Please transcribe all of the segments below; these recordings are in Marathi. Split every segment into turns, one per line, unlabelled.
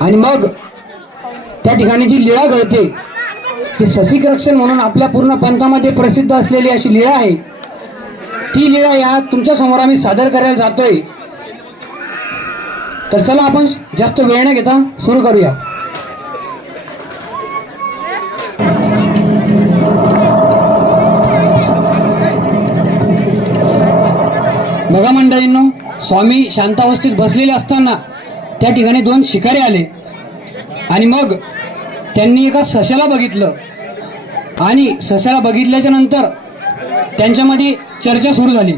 आणि मग त्या ठिकाणी जी लीळा घडते ती ससिकरक्षण म्हणून आपल्या पूर्ण पंथामध्ये प्रसिद्ध असलेली अशी लीळा आहे. ती लीळा या तुमच्यासमोर आम्ही सादर करायला जातोय. तर चला आपण जास्त वेळ न घेता सुरू करूया. बघा मंडळींनो स्वामी शांतावस्थेत बसलेले असताना त्या ठिकाणी दोन शिकारी आले. आणि मग त्यांनी एका सशाला बघितलं. आणि सशाला बघितल्याच्या नंतर त्यांच्यामध्ये चर्चा सुरू झाली.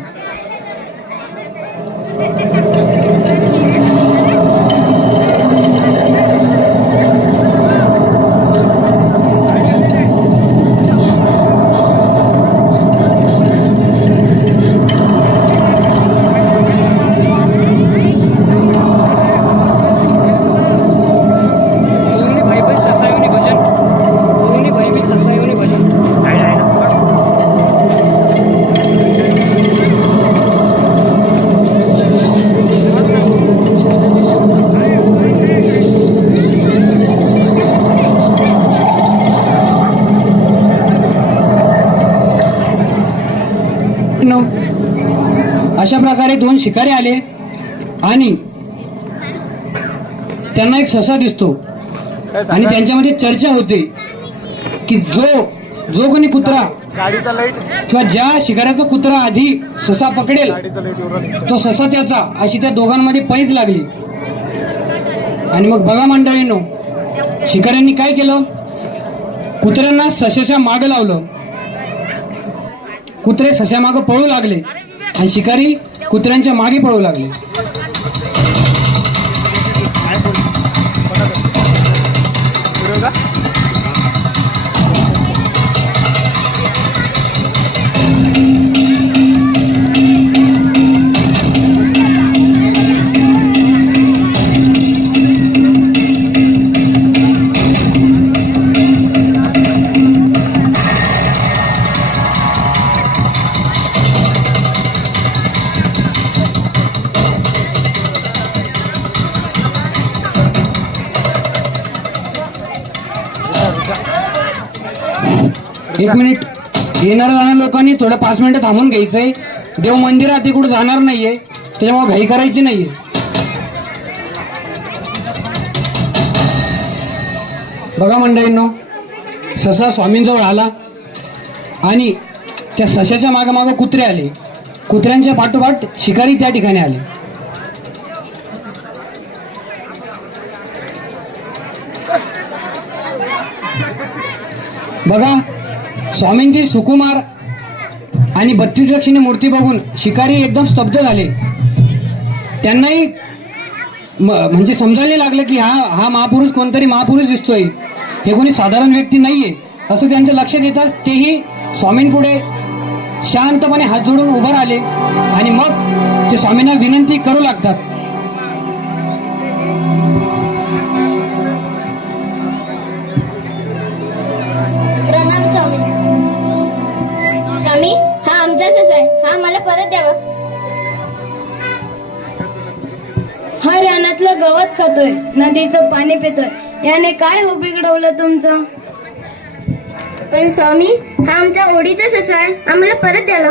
अशा प्रकारे दोन शिकारी आले आणि त्यांना एक ससा दिसतो. आणि त्यांच्यामध्ये चर्चा होते की जो जो कोणी कुत्रा किंवा ज्या शिकाऱ्याचा कुत्रा आधी ससा पकडेल तो ससा त्याचा अशी त्या दोघांमध्ये पैज लागली. आणि मग बघा मंडळींनो शिकाऱ्यांनी काय केलं? कुत्र्यांना सशाच्या मागं लावलं. कुत्रे सशा मागं पळू लागले. आणि शिकारी कुत्र्यांच्या मागे पळू लागले. एक मिनिट. येणाऱ्या जाणाऱ्या लोकांनी थोडं पाच मिनिटं थांबून घ्यायचंय. देव मंदिरात तिकडं जाणार नाहीये. त्याच्यामुळे घाई करायची नाहीये. बघा मंडळींनो ससा स्वामींजवळ आला आणि त्या सशाच्या मागं मागं कुत्रे आले. कुत्र्यांच्या पाठोपाठ शिकारी त्या ठिकाणी आले. बघा स्वामींची सुकुमार आणि बत्तीस लक्षणी मूर्ती बघून शिकारी एकदम स्तब्ध झाले. त्यांनाही म- म्हणजे समजायला लागलं की हा हा महापुरुष कोणतरी महापुरुष दिसतोय. हे कोणी साधारण व्यक्ती नाहीये. असं त्यांच्या लक्षात येतात तेही स्वामींपुढे शांतपणे हात जोडून उभं राहिले आणि मग ते स्वामींना विनंती करू लागतात.
हा
रानातलं गवत खातोय नदीचं पाणी पितोय. याने काय हो बिघडवलं तुमचं?
पण स्वामी हा आमचा ओढीचाच असा आहे. आम्हाला परत द्याला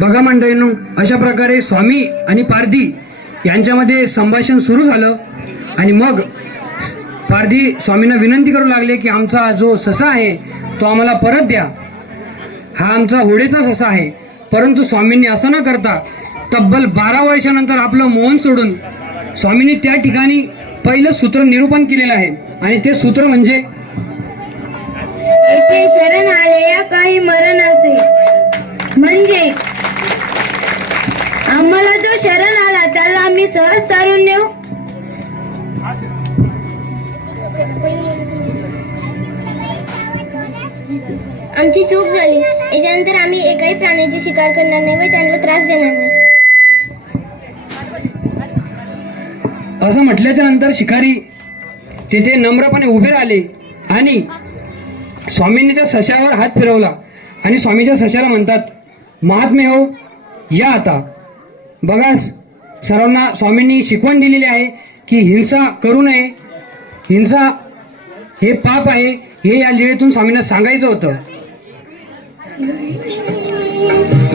बघा मंडळींनो अशा प्रकारे स्वामी आणि पारधी यांच्यामध्ये संभाषण सुरू झालं. आणि मग पारधी स्वामींना विनंती करू लागले की आमचा जो ससा आहे तो आम्हाला परत द्या. हा आमचा होडीचा असा आहे. परंतु स्वामींनी असं न करता तब्बल बारा वर्षानंतर आपलं मोहन सोडून स्वामींनी त्या ठिकाणी पहिलं सूत्र निरूपण केलेलं आहे. आणि ते सूत्र म्हणजे
शरण आले या काही मरण असे म्हणजे आम्हाला जो शरण आला त्याला आम्ही सहज तारून नेऊ.
आमची चूक झाली. याच्यानंतर आम्ही एकाही प्राण्याची शिकार करणार नाही व त्यांना त्रास देणार नाही.
असं म्हटल्याच्या नंतर शिकारी तिथे नम्रपणे उभे राहिले आणि स्वामींनी त्या सशावर हात फिरवला. आणि स्वामीच्या सशाला म्हणतात महात्मे हो या आता. बघा सर्वांना स्वामींनी शिकवण दिलेली आहे की हिंसा करू नये. हिंसा हे पाप आहे हे या लिळेतून स्वामींना सांगायचं होतं.
雨
季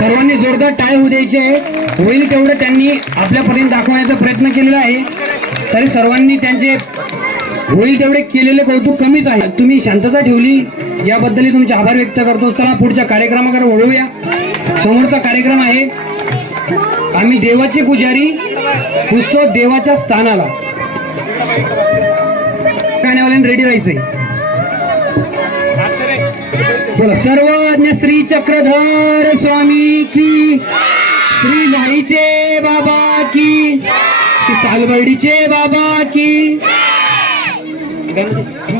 सर्वांनी जोरदार टाय होऊ द्यायचे आहे. होईल तेवढं त्यांनी आपल्यापर्यंत दाखवण्याचा प्रयत्न केलेला आहे. तरी सर्वांनी त्यांचे होईल तेवढे केलेले कौतुक कमीच आहे. तुम्ही शांतता ठेवली. याबद्दलही तुमचे आभार व्यक्त करतो. चला पुढच्या कार्यक्रमाकडे वळूया. समोरचा कार्यक्रम आहे. आम्ही देवाचे पुजारी पुसतो देवाच्या स्थानाला. गाण्यावाल्याने रेडी राहायचंय. बोला सर्वज्ञ श्री चक्रधर स्वामी की श्री नाईचे बाबा की सालबर्डीचे बाबा की. गणपती